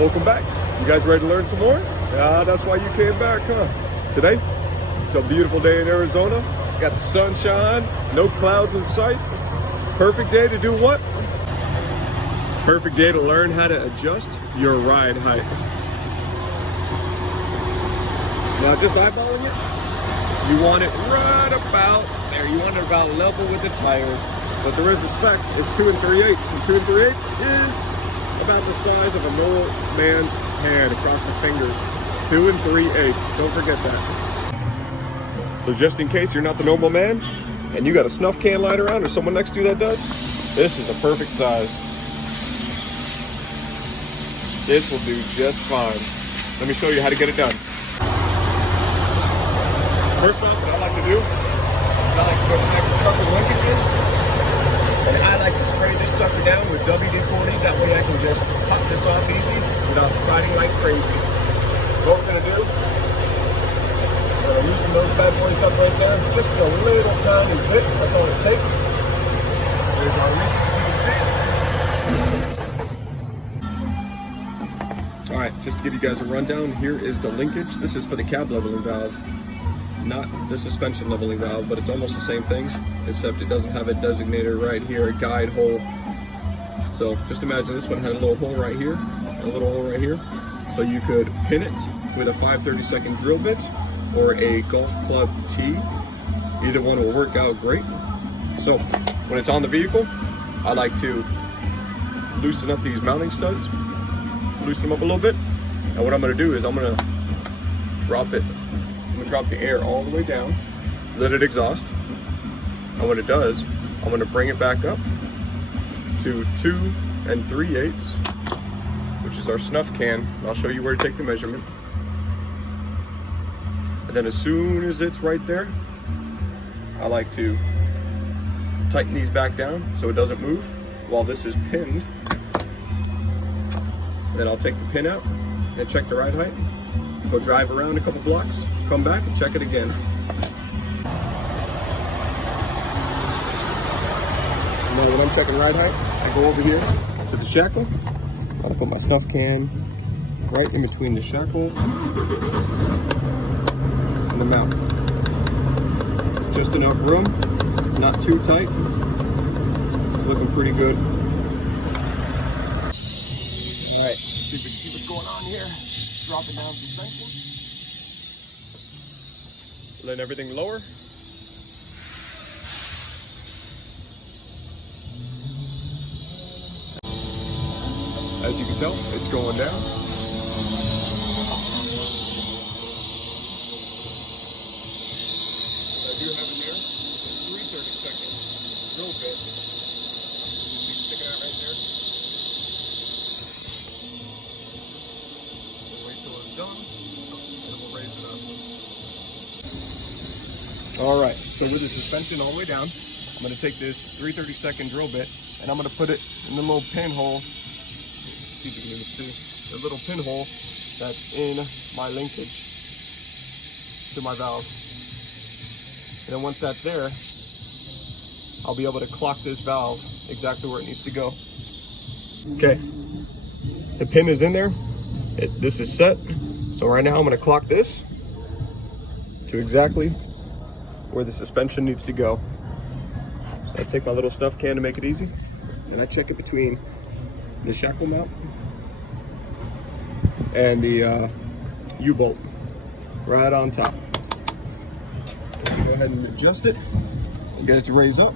Welcome back. You guys ready to learn some more? Yeah, that's why you came back, huh? Today, it's a beautiful day in Arizona. Got the sunshine, no clouds in sight. Perfect day to do what? Perfect day to learn how to adjust your ride height. Now just eyeballing it, you want it right about there. You want it about level with the tires. But there is a spec, it's 2 3/8. And 2 3/8 is about the size of a normal man's hand across the fingers. 2 3/8, don't forget that. So just in case you're not the normal man and you got a snuff can lying around or someone next to you that does, this is a perfect size. This will do just fine. Let me show you how to get it done. First off, what I like to do is I like to go to the next truck with linkages, and I like to spray this sucker down with WD-40. That way I can just pop this off easy without riding like crazy. What we're gonna do, we're gonna loosen those bad boys up right there, just a little tiny bit. That's all it takes. There's our linkage, you can see it. All right, just to give you guys a rundown, here is the linkage. This is for the cab leveling valve, not the suspension leveling valve, but it's almost the same things, except it doesn't have a designator right here, a guide hole. So just imagine this one had a little hole right here, a little hole right here. So you could pin it with a 5/32 drill bit or a golf club T. Either one will work out great. So when it's on the vehicle, I like to loosen up these mounting studs, loosen them up a little bit. And what I'm gonna do is I'm gonna drop it. I'm gonna drop the air all the way down, let it exhaust. And when it does, I'm gonna bring it back up to 2 3/8, which is our snuff can. I'll show you where to take the measurement. And then as soon as it's right there, I like to tighten these back down so it doesn't move while this is pinned. Then I'll take the pin out and check the ride height. Go drive around a couple blocks, come back and check it again. Now when I'm checking ride height, I go over here to the shackle. I'll put my snuff can right in between the shackle and the mount. Just enough room, not too tight. It's looking pretty good. All right, see if we can see what's going on here. Dropping down suspension. Let everything lower. As you can tell, it's going down. I do have in there a 3/32 drill bit. You see sticking out right there. We'll wait till it's done, and we'll raise it up. All right, so with the suspension all the way down, I'm going to take this 3/32 drill bit, and I'm going to put it in the little pinhole. See if you can even see the little pinhole that's in my linkage to my valve. And then once that's there, I'll be able to clock this valve exactly where it needs to go. Okay, the pin is in there. This is set. So right now I'm going to clock this to exactly where the suspension needs to go. So I take my little snuff can to make it easy, and I check it between the shackle mount and the U-bolt right on top. So go ahead and adjust it and get it to raise up.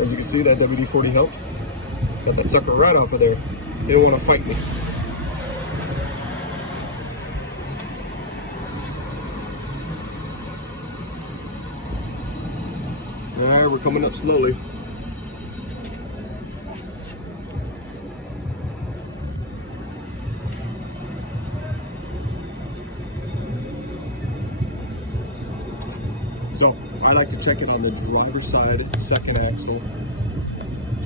As you can see, that WD-40 helped. Got that sucker right off of there. They don't want to fight me. All right, we're coming up slowly. So I like to check it on the driver's side, second axle.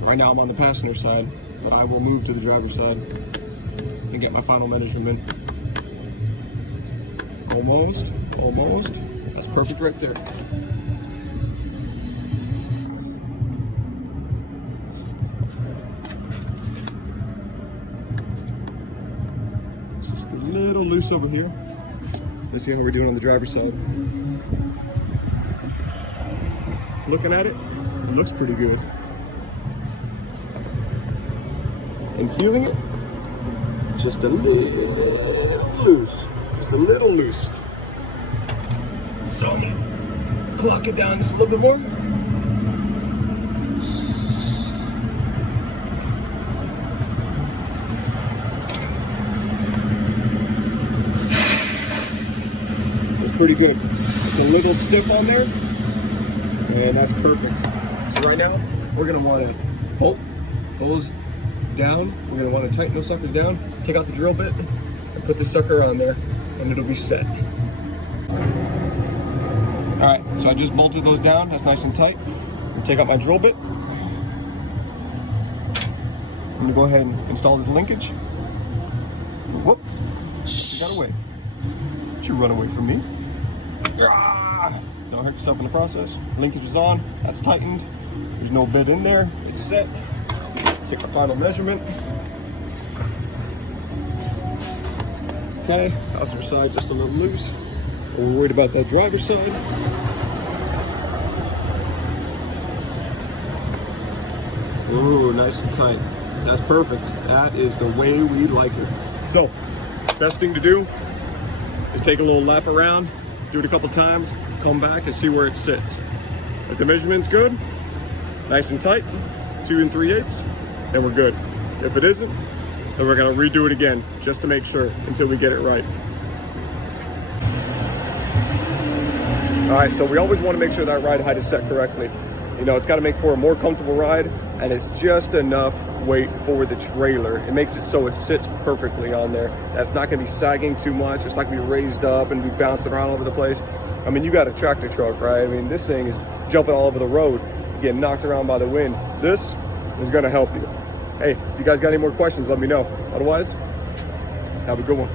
Right now I'm on the passenger side, but I will move to the driver's side and get my final measurement. Almost. That's perfect right there. loose over here. Let's see how we're doing on the driver's side. Looking at it, it looks pretty good. And feeling it, just a little loose. Just a little loose. So I'm gonna clock it down just a little bit more. It's pretty good. It's a little stiff on there, and that's perfect. So right now, we're gonna wanna bolt those down. We're gonna wanna tighten those suckers down, take out the drill bit, and put this sucker on there, and it'll be set. All right, so I just bolted those down. That's nice and tight. I'll take out my drill bit. I'm gonna go ahead and install this linkage. Whoop, you got away. Don't you run away from me. Don't hurt yourself in the process. Linkage is on, that's tightened. There's no bit in there, it's set. Take the final measurement. Okay, passenger side just a little loose. We're worried about that driver's side. Ooh, nice and tight. That's perfect. That is the way we like it. So, best thing to do is take a little lap around, do it a couple times, come back and see where it sits. If the measurement's good, nice and tight, 2 3/8, then we're good. If it isn't, then we're gonna redo it again just to make sure until we get it right. All right, so we always want to make sure that ride height is set correctly. You know, it's got to make for a more comfortable ride, and it's just enough weight for the trailer. It makes it so it sits perfectly on there. That's not going to be sagging too much. It's not going to be raised up and be bouncing around all over the place. I mean, you got a tractor truck, right? I mean, this thing is jumping all over the road, getting knocked around by the wind. This is going to help you. Hey, if you guys got any more questions, let me know. Otherwise, have a good one.